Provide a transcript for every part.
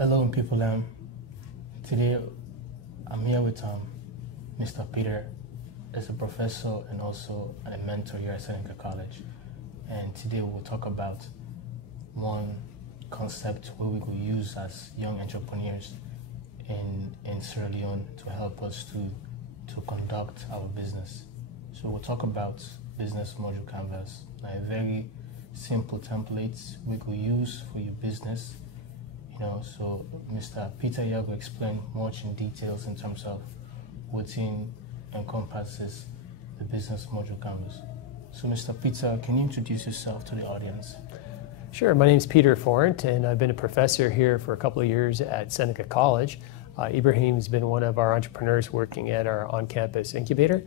Hello, people. Today I'm here with Mr. Peter, as a professor and also a mentor here at Seneca College. And today we'll talk about one concept where we could use as young entrepreneurs in Sierra Leone to help us to conduct our business. So we'll talk about business module canvas, a very simple templates we could use for your business. So Mr. Peter here will explain much in details in terms of what encompasses the business module canvas. So Mr. Peter, can you introduce yourself to the audience? Sure, my name is Peter Forint, and I've been a professor here for a couple of years at Seneca College. Ibrahim's been one of our entrepreneurs working at our on-campus incubator.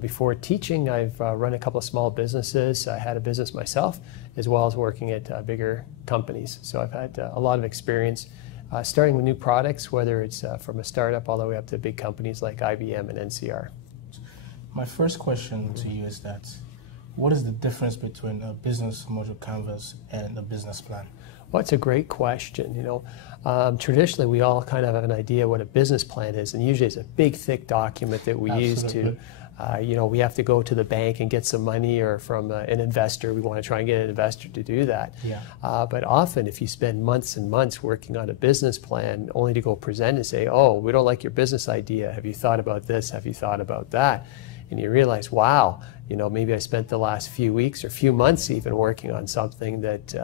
Before teaching, I've run a couple of small businesses. I had a business myself, as well as working at bigger companies. So I've had a lot of experience starting with new products, whether it's from a startup all the way up to big companies like IBM and NCR. My first question to you is that, what is the difference between a business module canvas and a business plan? Well, it's a great question. Traditionally, we all kind of have an idea what a business plan is, and usually it's a big, thick document that we use to, we have to go to the bank and get some money, or from an investor. We want to try and get an investor to do that. Yeah. But often, if you spend months and months working on a business plan, only to go present and say, "Oh, we don't like your business idea. Have you thought about this? Have you thought about that?" And you realize, wow, maybe I spent the last few weeks or few months even working on something that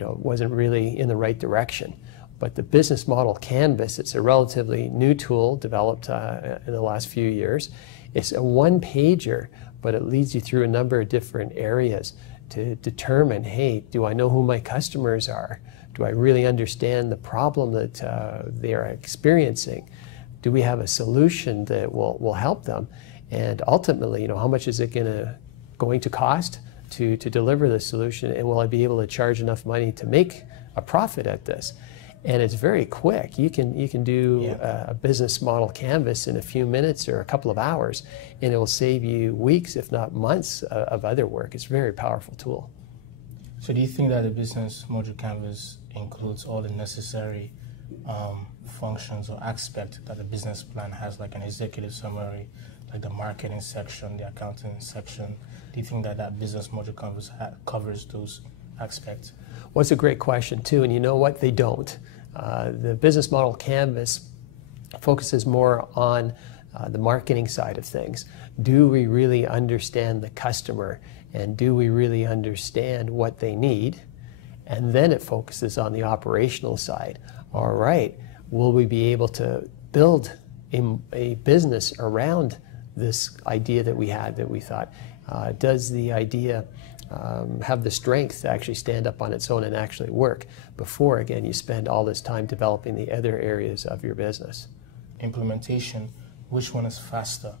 wasn't really in the right direction. But the business model canvas, it's a relatively new tool developed in the last few years. It's a one-pager, but it leads you through a number of different areas to determine, hey, do I know who my customers are? Do I really understand the problem that they are experiencing? Do we have a solution that will help them? And ultimately, how much is it going to cost to deliver the solution, and will I be able to charge enough money to make a profit at this? And it's very quick. You can do a business model canvas in a few minutes or a couple of hours, and it will save you weeks, if not months, of other work. It's a very powerful tool. So do you think that the business module canvas includes all the necessary functions or aspects that the business plan has, like an executive summary, like the marketing section, the accounting section? Do you think that business module canvas covers those aspects? Well, it's a great question too, and you know what? They don't. The business model canvas focuses more on the marketing side of things. Do we really understand the customer, and do we really understand what they need? And then it focuses on the operational side. All right, will we be able to build a business around this idea that we had, that we thought? Does the idea have the strength to actually stand up on its own and actually work before, again, you spend all this time developing the other areas of your business? Implementation, which one is faster?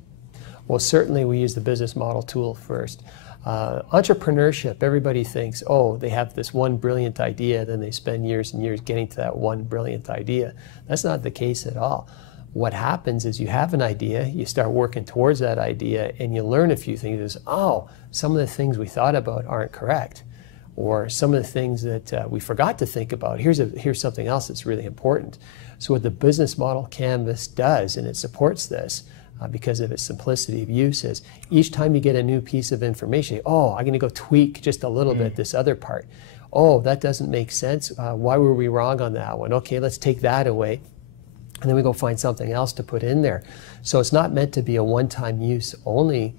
Well, certainly we use the business model tool first. Entrepreneurship, everybody thinks, oh, they have this one brilliant idea, then they spend years and years getting to that one brilliant idea. That's not the case at all. What happens is you have an idea, you start working towards that idea, and you learn a few things. Oh, some of the things we thought about aren't correct, or some of the things that we forgot to think about. Here's something else that's really important. So what the business model canvas does, and it supports this because of its simplicity of use, is each time you get a new piece of information, oh, I'm going to go tweak just a little bit this other part. Oh, that doesn't make sense. Why were we wrong on that one? Okay, let's take that away. And then we go find something else to put in there. So it's not meant to be a one-time use only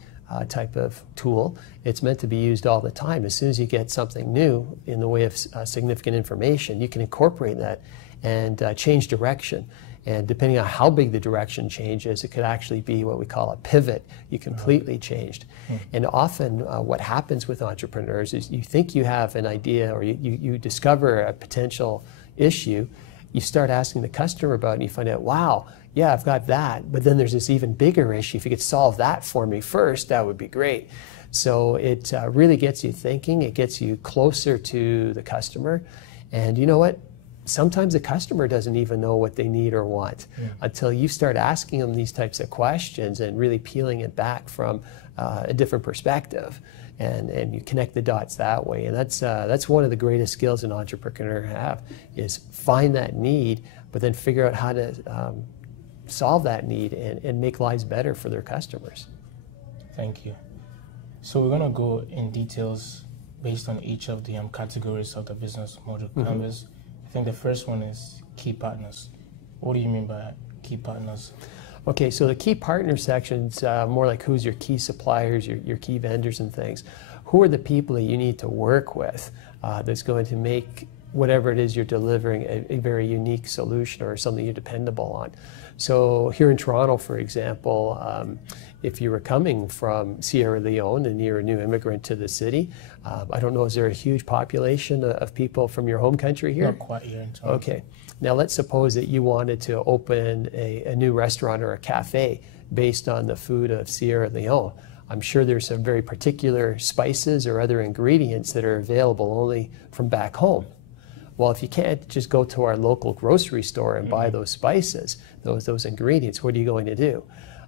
type of tool. It's meant to be used all the time. As soon as you get something new in the way of significant information, you can incorporate that and change direction. And depending on how big the direction changes, it could actually be what we call a pivot. You completely changed. And often what happens with entrepreneurs is you think you have an idea, or you discover a potential issue. You start asking the customer about it, and you find out, wow, yeah, I've got that, but then there's this even bigger issue. If you could solve that for me first, that would be great. So it really gets you thinking. It gets you closer to the customer. And you know what? Sometimes the customer doesn't even know what they need or want until you start asking them these types of questions and really peeling it back from a different perspective. and you connect the dots that way. And that's one of the greatest skills an entrepreneur have, is find that need, but then figure out how to solve that need and make lives better for their customers. Thank you. So we're going to go in details based on each of the categories of the business model canvas. I think the first one is key partners. What do you mean by key partners? Okay, so the key partner section's more like who's your key suppliers, your key vendors and things. Who are the people that you need to work with that's going to make whatever it is you're delivering a very unique solution or something you're dependable on. So here in Toronto, for example, if you were coming from Sierra Leone and you're a new immigrant to the city, I don't know, is there a huge population of people from your home country here? Not quite here in Toronto. Okay. Now let's suppose that you wanted to open a new restaurant or a cafe based on the food of Sierra Leone. I'm sure there's some very particular spices or other ingredients that are available only from back home. Well, if you can't just go to our local grocery store and buy those spices, those ingredients, what are you going to do?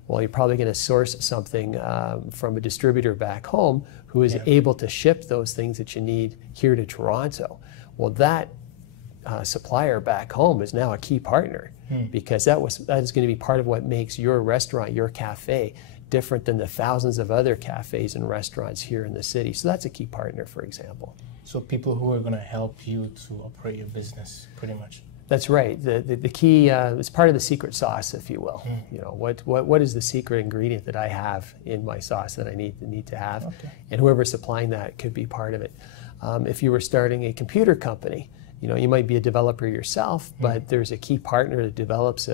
Well, you're probably going to source something from a distributor back home who is able to ship those things that you need here to Toronto. Well, that supplier back home is now a key partner because that is going to be part of what makes your restaurant, your cafe, different than the thousands of other cafes and restaurants here in the city. So that's a key partner, for example. So people who are going to help you to operate your business, pretty much. That's right. The key is part of the secret sauce, if you will. You know, what is the secret ingredient that I have in my sauce that I need to have, and whoever's supplying that could be part of it. If you were starting a computer company, you know, you might be a developer yourself, but there's a key partner that develops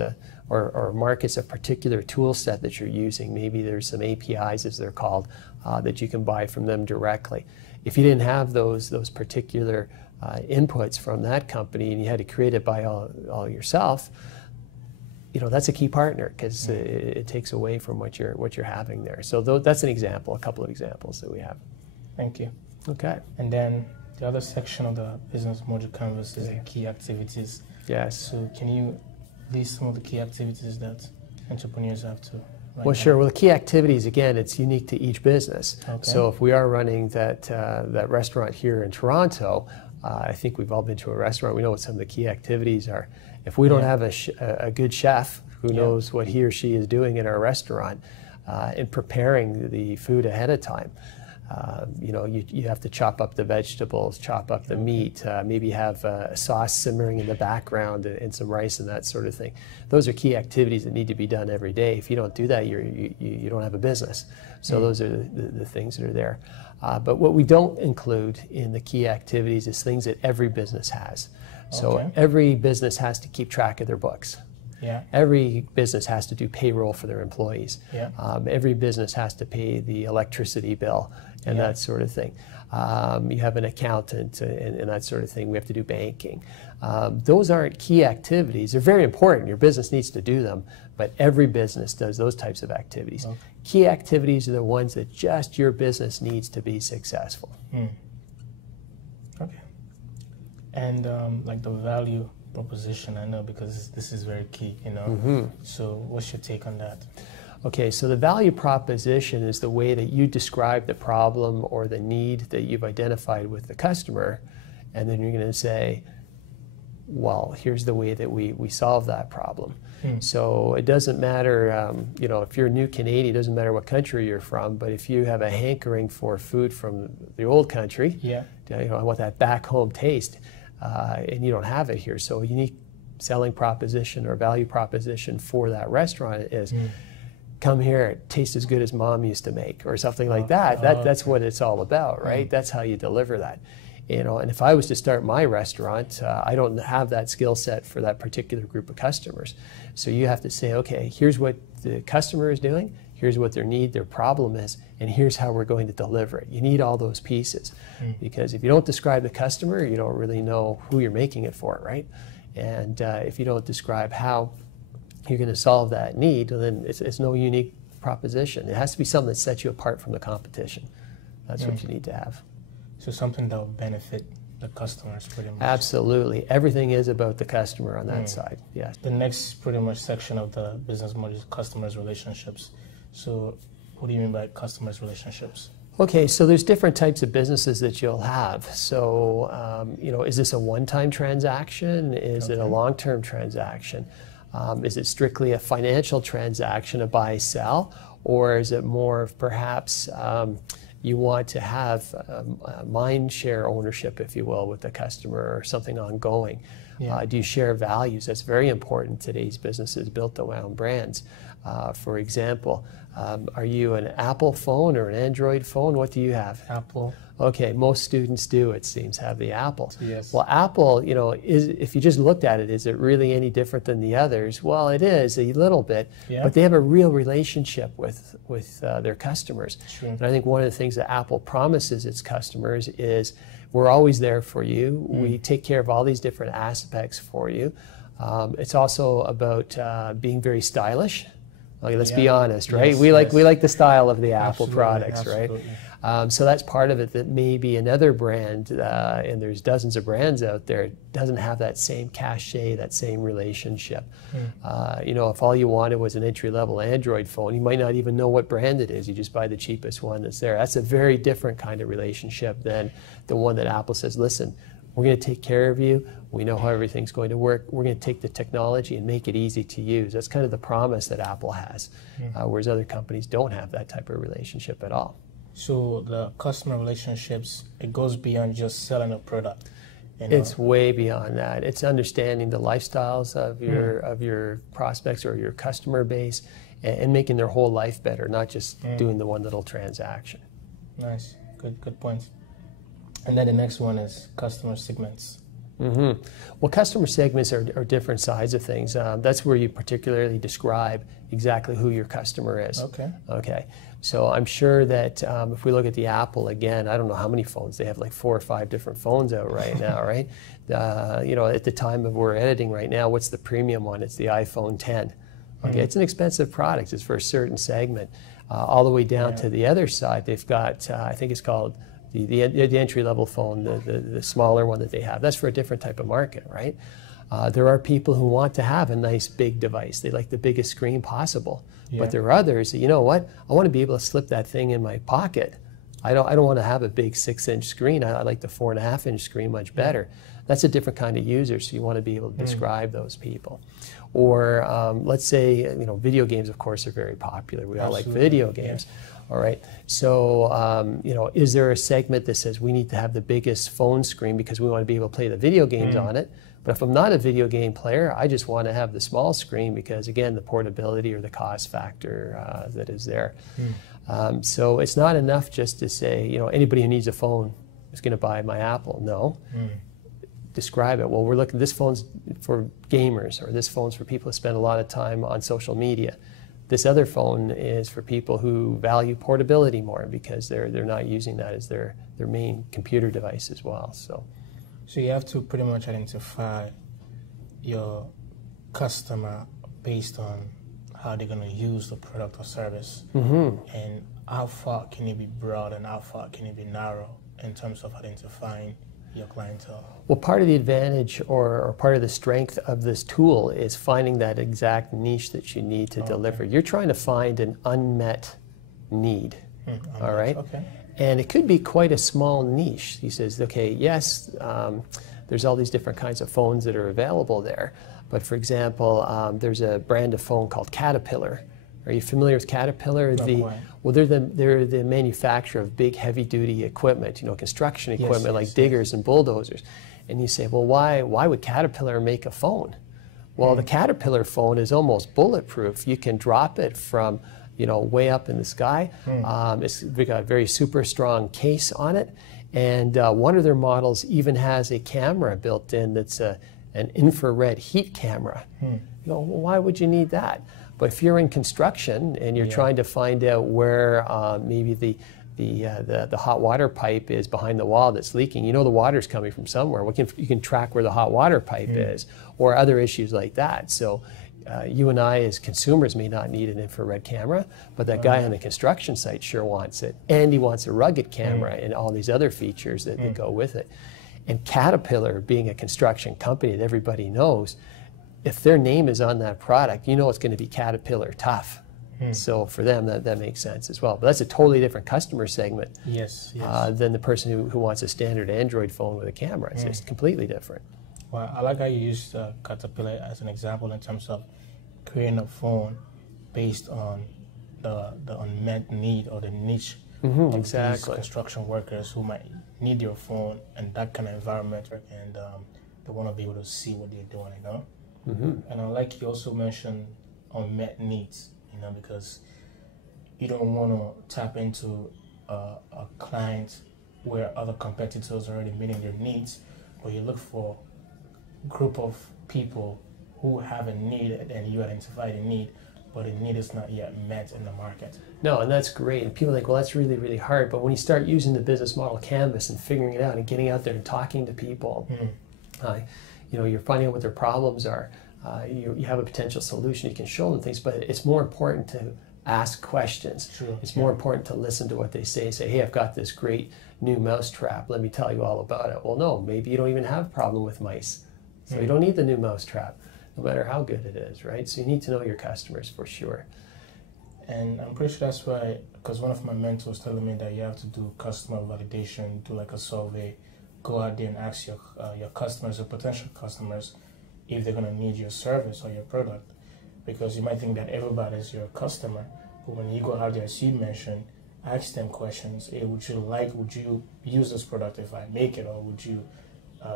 or markets a particular tool set that you're using. Maybe there's some APIs, as they're called, that you can buy from them directly. If you didn't have those particular inputs from that company and you had to create it by all yourself, you know, that's a key partner because it takes away from what you're having there. So that's an example, a couple of examples that we have. Thank you. Okay. And then the other section of the business module canvas is the key activities. Yes. So can you list some of the key activities that entrepreneurs have to write Well, down? sure. Well, the key activities, again, it's unique to each business. Okay. So if we are running that restaurant here in Toronto, I think we've all been to a restaurant. We know what some of the key activities are. If we don't have a good chef who knows what he or she is doing in our restaurant in preparing the food ahead of time, you know, you have to chop up the vegetables, chop up the meat, maybe have a sauce simmering in the background and some rice and that sort of thing. Those are key activities that need to be done every day. If you don't do that, you don't have a business. So those are the things that are there. But what we don't include in the key activities is things that every business has. So every business has to keep track of their books. Yeah. Every business has to do payroll for their employees. Yeah. Every business has to pay the electricity bill and that sort of thing. You have an accountant and that sort of thing. We have to do banking. Those aren't key activities. They're very important. Your business needs to do them, but every business does those types of activities. Okay. Key activities are the ones that just your business needs to be successful. Okay. And like the value proposition, I know, because this is very key, you know. So what's your take on that? Okay, so the value proposition is the way that you describe the problem or the need that you've identified with the customer, and then you're going to say, well, here's the way that we solve that problem. So it doesn't matter, you know, if you're a new Canadian, it doesn't matter what country you're from, but if you have a hankering for food from the old country, you know, I want that back home taste, and you don't have it here. So a unique selling proposition or value proposition for that restaurant is, come here, it tastes as good as mom used to make, or something like that. That's what it's all about, right? That's how you deliver that. You know, and if I was to start my restaurant, I don't have that skill set for that particular group of customers. So you have to say, okay, here's what the customer is doing, here's what their need, their problem is, and here's how we're going to deliver it. You need all those pieces. Because if you don't describe the customer, you don't really know who you're making it for, right? And if you don't describe how you're going to solve that need, then it's no unique proposition. It has to be something that sets you apart from the competition. That's what you need to have. So something that will benefit the customers pretty much. Absolutely. Everything is about the customer on that side. Yes. The next pretty much section of the business model is customers' relationships. So what do you mean by customers' relationships? Okay, so there's different types of businesses that you'll have. So, you know, is this a one-time transaction? Is it a long-term transaction? Is it strictly a financial transaction, a buy-sell? Or is it more of perhaps you want to have mind share ownership, if you will, with the customer or something ongoing? Yeah. Do you share values? That's very important. Today's businesses built around brands. For example, are you an Apple phone or an Android phone? What do you have? Apple. Okay, most students do, it seems, have the Apple. Yes. Well, Apple, you know, if you just looked at it, is it really any different than the others? Well, it is a little bit, but they have a real relationship with their customers. True. And I think one of the things that Apple promises its customers is, we're always there for you. We take care of all these different aspects for you. It's also about being very stylish. Okay, let's be honest, right? Yes, we like the style of the Apple products, absolutely. right? So that's part of it, that maybe another brand, and there's dozens of brands out there, doesn't have that same cachet, that same relationship. You know, if all you wanted was an entry-level Android phone, you might not even know what brand it is. You just buy the cheapest one that's there. That's a very different kind of relationship than the one that Apple says, listen, we're going to take care of you. We know how everything's going to work. We're going to take the technology and make it easy to use. That's kind of the promise that Apple has, whereas other companies don't have that type of relationship at all. So the customer relationships, it goes beyond just selling a product. You know? It's way beyond that. It's understanding the lifestyles of your prospects or your customer base, and making their whole life better, not just doing the one little transaction. Nice, good point. And then the next one is customer segments. Well, customer segments are different sides of things. That's where you particularly describe exactly who your customer is. Okay. So I'm sure that if we look at the Apple again, I don't know how many phones they have, like 4 or 5 different phones out right now, right? You know, at the time of we're editing right now, what's the premium one? It's the iPhone 10. Okay, it's an expensive product. It's for a certain segment. All the way down to the other side, they've got I think it's called the entry-level phone, the smaller one that they have. That's for a different type of market, right? There are people who want to have a nice big device. They like the biggest screen possible. But there are others that, you know what, I want to be able to slip that thing in my pocket. I don't want to have a big 6-inch screen. I like the 4.5-inch screen much better. That's a different kind of user, so you want to be able to describe those people. Or let's say, you know, video games, of course, are very popular. We all like video games. All right, so you know, is there a segment that says we need to have the biggest phone screen because we want to be able to play the video games on it? But if I'm not a video game player, I just want to have the small screen because, again, the portability or the cost factor that is there. So it's not enough just to say, you know, anybody who needs a phone is going to buy my Apple. No. Describe it. Well, we're looking, this phone's for gamers, or this phone's for people who spend a lot of time on social media. This other phone is for people who value portability more because they're not using that as their main computer device as well. So you have to pretty much identify your customer based on how they're going to use the product or service, and how far can it be broad and how far can it be narrow in terms of identifying your clientele. Well, part of the advantage or part of the strength of this tool is finding that exact niche that you need to deliver. You're trying to find an unmet need, all right? And it could be quite a small niche. He says, okay, yes, there's all these different kinds of phones that are available there. But for example, there's a brand of phone called Caterpillar. Are you familiar with Caterpillar? Well, they're the manufacturer of big heavy-duty equipment, you know, construction equipment like diggers and bulldozers. And you say, well, why would Caterpillar make a phone? Well, the Caterpillar phone is almost bulletproof. You can drop it from, you know, way up in the sky. We've got a very super strong case on it. And one of their models even has a camera built in that's an infrared heat camera. You know, well, why would you need that? But if you're in construction and you're trying to find out where maybe the hot water pipe is behind the wall that's leaking, you know the water's coming from somewhere. You can track where the hot water pipe is, or other issues like that. So you and I as consumers may not need an infrared camera, but that guy on the construction site sure wants it. And he wants a rugged camera and all these other features that go with it. And Caterpillar, being a construction company that everybody knows, if their name is on that product, you know it's going to be Caterpillar tough, So for them, that makes sense as well. But that's a totally different customer segment Yes. than the person who wants a standard Android phone with a camera. It's just completely different. Well, I like how you used Caterpillar as an example in terms of creating a phone based on the unmet need or the niche of these construction workers who might need your phone and that kind of environment, and they want to be able to see what they're doing, you know? And I like you also mentioned unmet needs, you know, because you don't want to tap into a client where other competitors are already meeting their needs, but you look for a group of people who have a need and you identify the need, but the need is not yet met in the market. No, and that's great. And people think, well, that's really, really hard. But when you start using the business model canvas and figuring it out and getting out there and talking to people, you know, you're finding out what their problems are. You have a potential solution. You can show them things, but it's more important to ask questions. It's more important to listen to what they say. Say, hey, I've got this great new mouse trap. Let me tell you all about it. Well, no, maybe you don't even have a problem with mice. So you don't need the new mouse trap, no matter how good it is, right? So you need to know your customers for sure. And I'm pretty sure that's why, because one of my mentors telling me that you have to do customer validation, do like a survey, go out there and ask your customers or potential customers if they're going to need your service or your product. Because you might think that everybody's your customer, but when you go out there, as you mentioned, ask them questions. Hey, would you use this product if I make it, or would you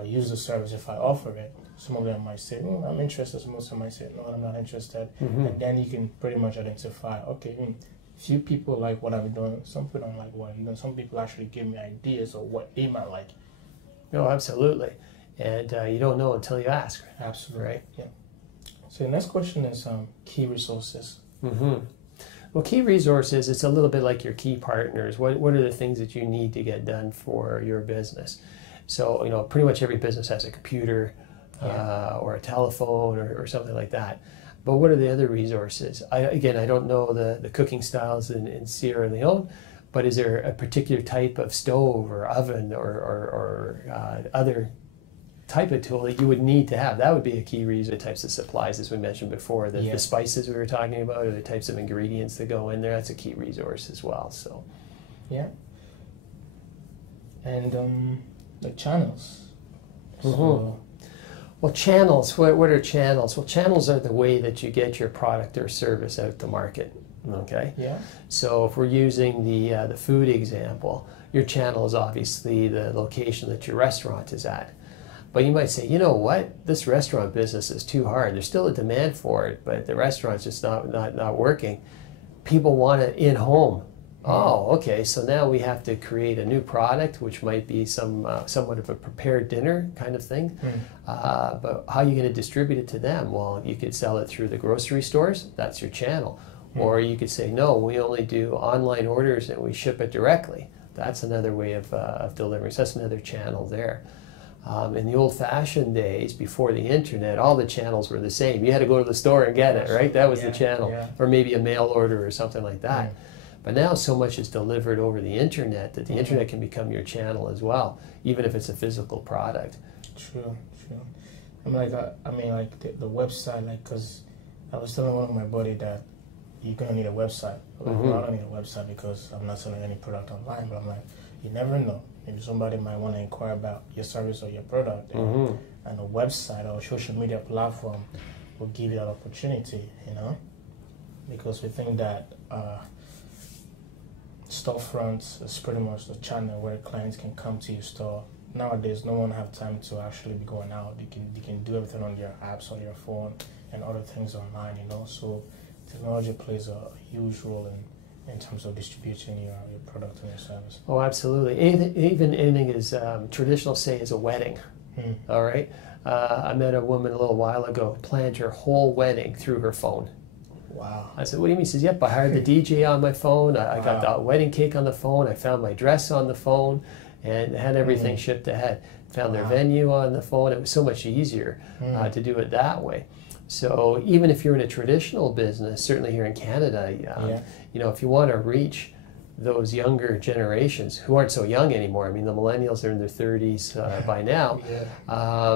use the service if I offer it? Some of them might say, I'm interested. Some of them might say, no, I'm not interested. And then you can pretty much identify, okay, few people like what I'm doing, some people don't like what I'm doing. Some people actually give me ideas of what they might like. No, absolutely. And you don't know until you ask. Absolutely. Right? Yeah. So the next question is key resources. Well, key resources, it's a little bit like your key partners. What are the things that you need to get done for your business? So, you know, pretty much every business has a computer or a telephone or something like that. But what are the other resources? I don't know the cooking styles in Sierra Leone, but is there a particular type of stove or oven or other type of tool that you would need to have? That would be a key reason. The types of supplies, as we mentioned before, the spices we were talking about, or the types of ingredients that go in there, that's a key resource as well. So, yeah. And the channels. So, well, channels, what are channels? Well, channels are the way that you get your product or service out to market. Okay. Yeah. So if we're using the food example, your channel is obviously the location that your restaurant is at. But you might say, you know what, this restaurant business is too hard. There's still a demand for it, but the restaurant's just not working. People want it in home. Oh, okay. So now we have to create a new product, which might be somewhat of a prepared dinner kind of thing. But how are you going to distribute it to them? Well, you could sell it through the grocery stores. That's your channel. Or you could say, no, we only do online orders and we ship it directly. That's another way of delivering. So that's another channel there. In the old-fashioned days, before the internet, all the channels were the same. You had to go to the store and get it, right? That was the channel. Or maybe a mail order or something like that. But now so much is delivered over the internet that the internet can become your channel as well, even if it's a physical product. True. I mean, like the website, like, because I was telling one of my buddy that you're going to need a website. Like, no, I don't need a website because I'm not selling any product online, but I'm like, you never know. Maybe somebody might want to inquire about your service or your product, and a website or a social media platform will give you that opportunity, you know, because we think that storefronts is pretty much the channel where clients can come to your store. Nowadays, no one have time to actually be going out. They can do everything on their apps, on your phone, and other things online, you know. So technology plays a huge role in terms of distributing your product and your service. Oh, absolutely. Even anything as traditional, say, as a wedding. All right. I met a woman a little while ago, planned her whole wedding through her phone. Wow. I said, what do you mean? He says, yep, I hired the DJ on my phone. I got the wedding cake on the phone. I found my dress on the phone and had everything shipped ahead. Found their venue on the phone. It was so much easier to do it that way. So even if you're in a traditional business, certainly here in Canada, you know, if you want to reach those younger generations who aren't so young anymore. I mean, the millennials are in their 30s by now.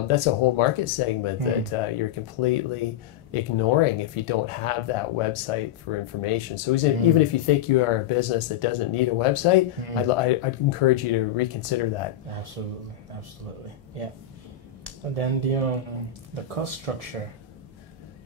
That's a whole market segment that you're completely ignoring if you don't have that website for information. So even if you think you are a business that doesn't need a website, I'd encourage you to reconsider that. Absolutely, absolutely, yeah. And then the cost structure.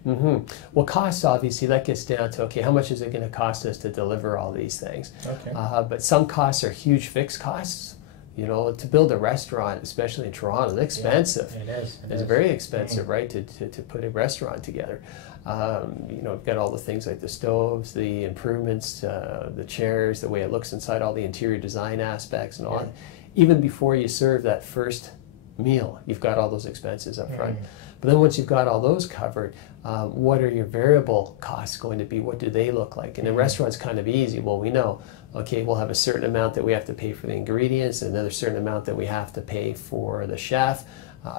Well, cost, obviously, that gets down to, okay, how much is it going to cost us to deliver all these things? Okay. But some costs are huge fixed costs. You know, to build a restaurant, especially in Toronto, it's expensive. Yeah, it is. It's very expensive, right, to put a restaurant together. You know, got all the things like the stoves, the improvements, the chairs, the way it looks inside, all the interior design aspects and all that. Even before you serve that first meal, you've got all those expenses up front. But then once you've got all those covered, what are your variable costs going to be? What do they look like? And the restaurant's kind of easy. Well, we know, okay, we'll have a certain amount that we have to pay for the ingredients, another certain amount that we have to pay for the chef,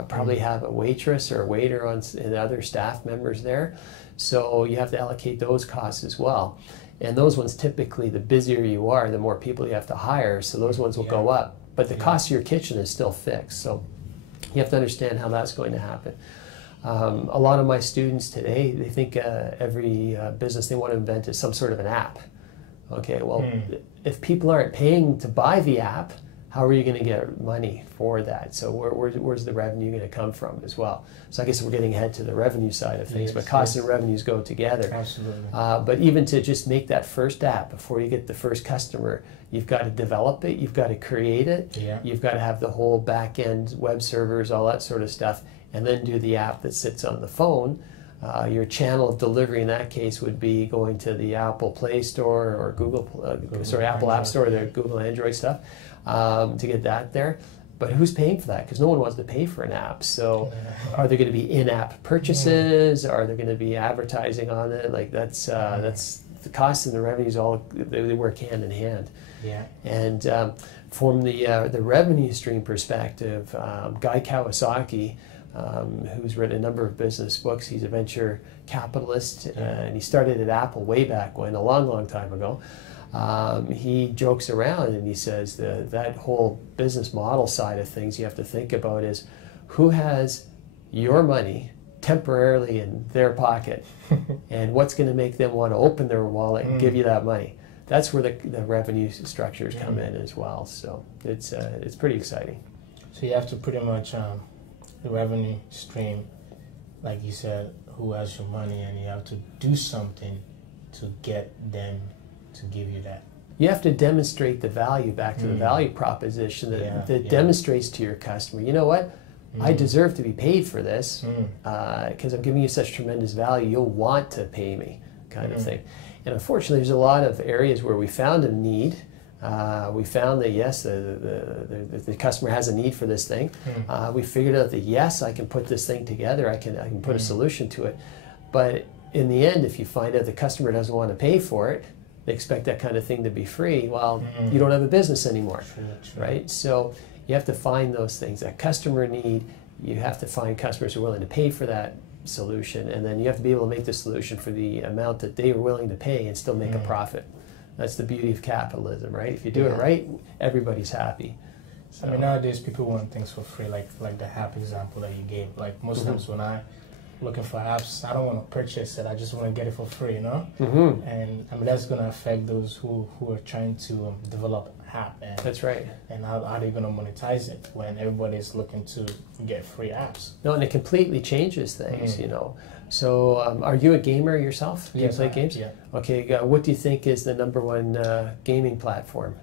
probably have a waitress or a waiter and other staff members there. So you have to allocate those costs as well. And those ones, typically, the busier you are, the more people you have to hire, so those ones will go up. But the cost of your kitchen is still fixed. So you have to understand how that's going to happen. A lot of my students today, they think every business they want to invent is some sort of an app. Okay, well, if people aren't paying to buy the app, how are you going to get money for that? So where's the revenue going to come from as well? So I guess we're getting ahead to the revenue side of things, but costs and revenues go together. Absolutely. But even to just make that first app before you get the first customer, you've got to develop it, you've got to create it, you've got to have the whole back-end web servers, all that sort of stuff, and then do the app that sits on the phone. Your channel of delivery in that case would be going to the Apple Play Store or Apple App Store, their Google Android stuff, to get that there. But who's paying for that? Because no one wants to pay for an app. So are there going to be in-app purchases? Are there going to be advertising on it? Like that's the cost and the revenues they work hand in hand. Yeah. And from the revenue stream perspective, Guy Kawasaki, who's written a number of business books. He's a venture capitalist, and he started at Apple way back when, a long, long time ago. He jokes around and he says that whole business model side of things you have to think about is who has your money temporarily in their pocket and what's going to make them want to open their wallet and give you that money. That's where the revenue structures come in as well. So it's pretty exciting. So you have to pretty much the revenue stream, like you said, who has your money, and you have to do something to get them to give you that. You have to demonstrate the value back to the value proposition that demonstrates to your customer, you know what, I deserve to be paid for this because I'm giving you such tremendous value, you'll want to pay me, kind of thing. And unfortunately, there's a lot of areas where we found a need. We found that, yes, the customer has a need for this thing. We figured out that, yes, I can put this thing together. I can put a solution to it. But in the end, if you find out the customer doesn't want to pay for it, they expect that kind of thing to be free, well, you don't have a business anymore, right? So you have to find those things, that customer need. You have to find customers who are willing to pay for that solution, and then you have to be able to make the solution for the amount that they are willing to pay and still make a profit. That's the beauty of capitalism, right? If you do it right, everybody's happy. So, I mean, nowadays people want things for free, like the app example that you gave. Like most times when I'm looking for apps, I don't want to purchase it. I just want to get it for free, you know? And I mean, that's going to affect those who are trying to develop an app. And, that's right. And how are they going to monetize it when everybody's looking to get free apps? No, and it completely changes things, you know. So are you a gamer yourself? Do you play games? Yeah. Okay, what do you think is the #1 gaming platform?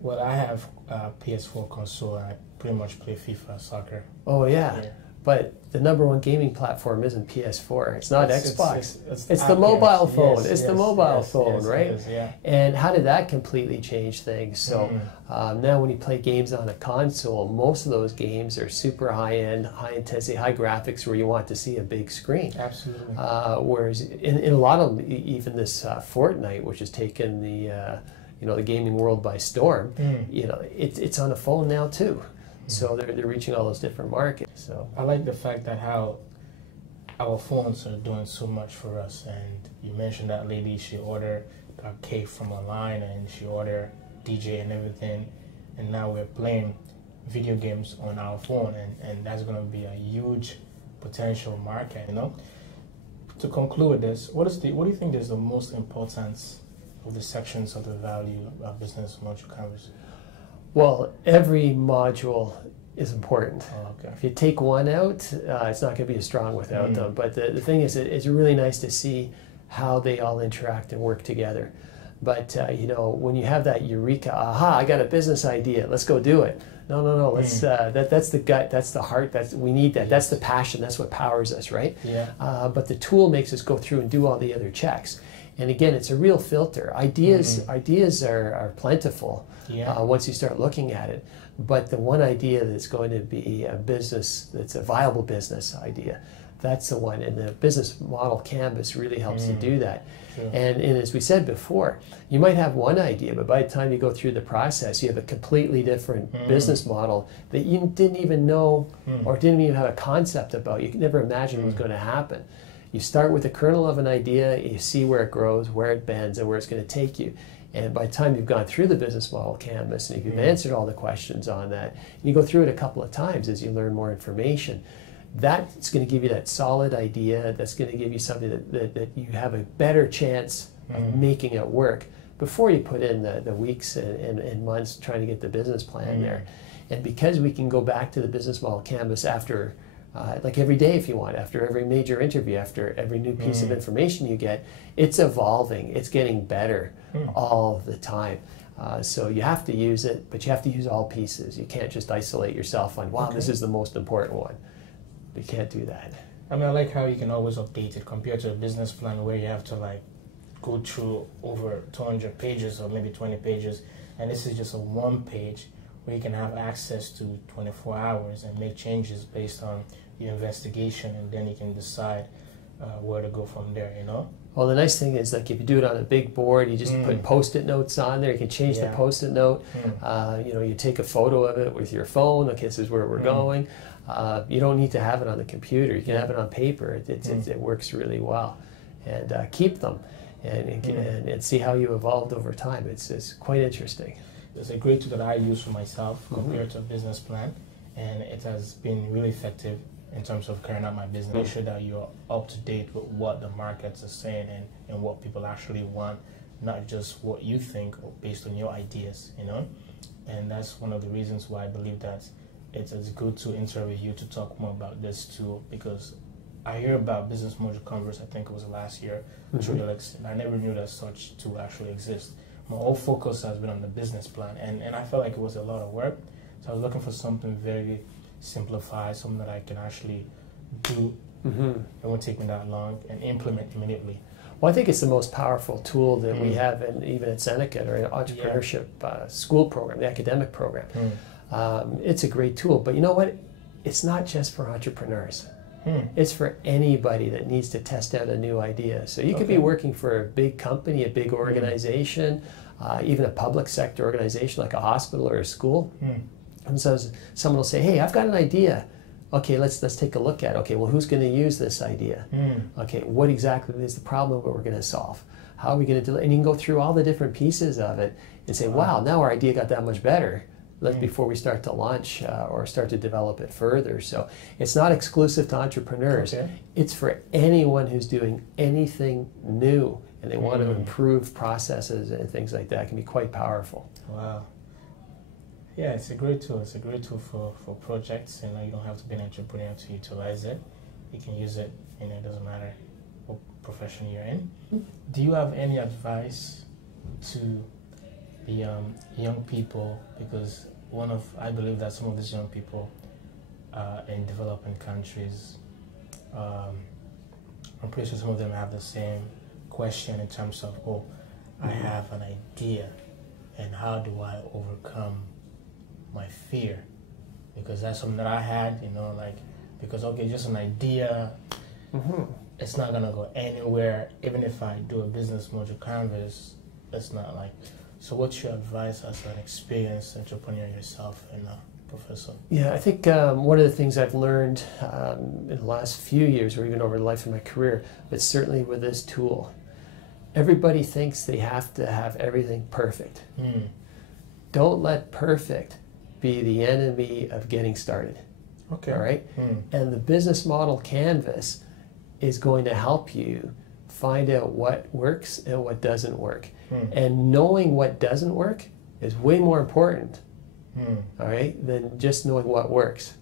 Well, I have a PS4 console, and I pretty much play FIFA, soccer. Oh, yeah. But the #1 gaming platform isn't PS4. It's not Xbox. It's the mobile phone. It's the mobile phone, right? It is, yeah. And how did that completely change things? So now when you play games on a console, most of those games are super high-end, high-intensity, high graphics where you want to see a big screen. Absolutely. Whereas in a lot of them, even this Fortnite, which has taken the the gaming world by storm, it's on a phone now too. So they're reaching all those different markets. So I like the fact that how our phones are doing so much for us. And you mentioned that lady, she ordered got cake from online, and she ordered DJ and everything, and now we're playing video games on our phone, and that's going to be a huge potential market, you know. To conclude with this, what do you think is the most important of the sections of the value of business module canvas? Well, every module is important. Oh, okay. If you take one out, it's not going to be as strong without them. But the thing is, it's really nice to see how they all interact and work together. But you know, when you have that eureka, aha, I got a business idea, let's go do it. No. Let's that's the gut, that's the heart. We need that. That's the passion. That's what powers us, right? Yeah. But the tool makes us go through and do all the other checks. And again, it's a real filter. Ideas are plentiful once you start looking at it. But the one idea that's going to be a business, that's a viable business idea, that's the one. And the business model canvas really helps you do that. Sure. And as we said before, you might have one idea, but by the time you go through the process, you have a completely different business model that you didn't even know or didn't even have a concept about. You could never imagine was going to happen. You start with the kernel of an idea, you see where it grows, where it bends, and where it's going to take you. And by the time you've gone through the business model canvas and you've answered all the questions on that, and you go through it a couple of times as you learn more information, that's going to give you that solid idea, that's going to give you something that you have a better chance of making it work before you put in the weeks and months trying to get the business plan there. And because we can go back to the business model canvas after like every day if you want, after every major interview, after every new piece of information you get, it's evolving, it's getting better all the time. So you have to use it, but you have to use all pieces. You can't just isolate yourself on, wow, this is the most important one. You can't do that. I mean, I like how you can always update it compared to a business plan where you have to like go through over 200 pages or maybe 20 pages, and this is just a one page where you can have access to 24 hours and make changes based on your investigation, and then you can decide where to go from there, you know? Well, the nice thing is, like, if you do it on a big board, you just put Post-it notes on there. You can change the Post-it note. You know, you take a photo of it with your phone. Okay, this is where we're going. You don't need to have it on the computer. You can have it on paper. It works really well. And keep them and see how you evolved over time. It's quite interesting. It's a great tool that I use for myself compared to a business plan, and it has been really effective in terms of carrying out my business. Make sure that you're up to date with what the markets are saying and what people actually want, not just what you think or based on your ideas, you know? And that's one of the reasons why I believe that it's good to interview you to talk more about this tool, because I hear about Business Module Converse, I think it was last year, through the I never knew that such tool actually exists. My whole focus has been on the business plan, and I felt like it was a lot of work, so I was looking for something very simplified, something that I can actually do. It won't take me that long and implement immediately. Well, I think it's the most powerful tool that we have, even at Seneca, or an entrepreneurship school program, the academic program. It's a great tool, but you know what? It's not just for entrepreneurs. It's for anybody that needs to test out a new idea. So you could be working for a big company, a big organization, even a public sector organization like a hospital or a school. And so someone will say, hey, I've got an idea. Okay, let's take a look at it. Okay, well, who's going to use this idea? Okay, what exactly is the problem that we're going to solve? How are we going to do it? And you can go through all the different pieces of it and say, wow, now our idea got that much better. Before we start to launch or start to develop it further. So it's not exclusive to entrepreneurs. It's for anyone who's doing anything new and they want to improve processes and things like that. It can be quite powerful. Wow. Yeah, it's a great tool. It's a great tool for projects. You know, you don't have to be an entrepreneur to utilize it. You can use it, you know, it doesn't matter what profession you're in. Do you have any advice to the young people, because I believe that some of these young people in developing countries, I'm pretty sure some of them have the same question in terms of, oh, I have an idea, and how do I overcome my fear? Because that's something that I had, you know, like, because, okay, just an idea, it's not gonna go anywhere. Even if I do a business module canvas, it's not like. So what's your advice as an experienced entrepreneur yourself and a professor? Yeah, I think one of the things I've learned in the last few years, or even over the life of my career, but certainly with this tool, Everybody thinks they have to have everything perfect. Don't let perfect be the enemy of getting started. Okay. All right? And the business model canvas is going to help you find out what works and what doesn't work. And knowing what doesn't work is way more important, all right, than just knowing what works.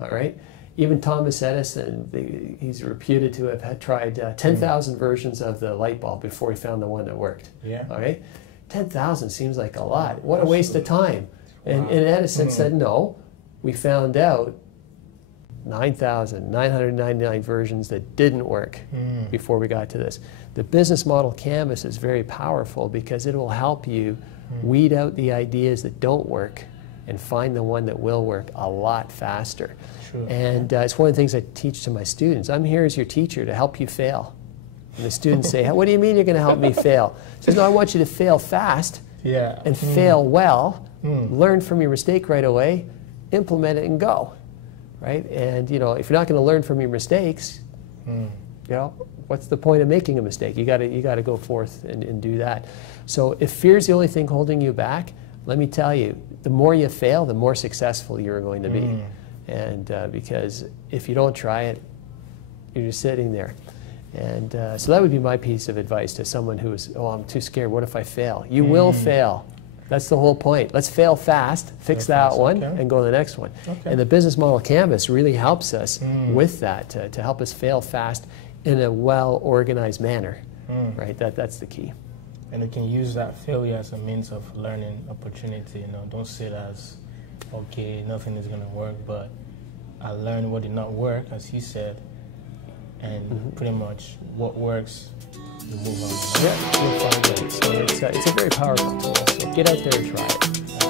All right? Even Thomas Edison, he's reputed to have had tried 10,000 versions of the light bulb before he found the one that worked. Yeah. All right? 10,000 seems like a lot. What a waste of time. And Edison said, no, we found out 9,999 versions that didn't work before we got to this. The business model canvas is very powerful because it will help you weed out the ideas that don't work and find the one that will work a lot faster. Sure. And it's one of the things I teach to my students. I'm here as your teacher to help you fail. And the students say, what do you mean you're going to help me fail? He says, no, I want you to fail fast and fail well, learn from your mistake right away, implement it and go. Right? And you know, if you're not going to learn from your mistakes, you know, what's the point of making a mistake? You got to go forth and do that. So if fear is the only thing holding you back, let me tell you, the more you fail, the more successful you're going to be. And because if you don't try it, you're just sitting there. And so that would be my piece of advice to someone who is, oh, I'm too scared. What if I fail? You will fail. That's the whole point. Let's fail fast, fix that one, and go to the next one. And the business model canvas really helps us with that, to help us fail fast in a well-organized manner. Right? That's the key. And we can use that failure as a means of learning opportunity. You know, don't see it as, okay, nothing is going to work, but I learned what did not work, as you said, and pretty much what works, you move on. Yeah, you'll find it. So it's a very powerful tool. So get out there and try it.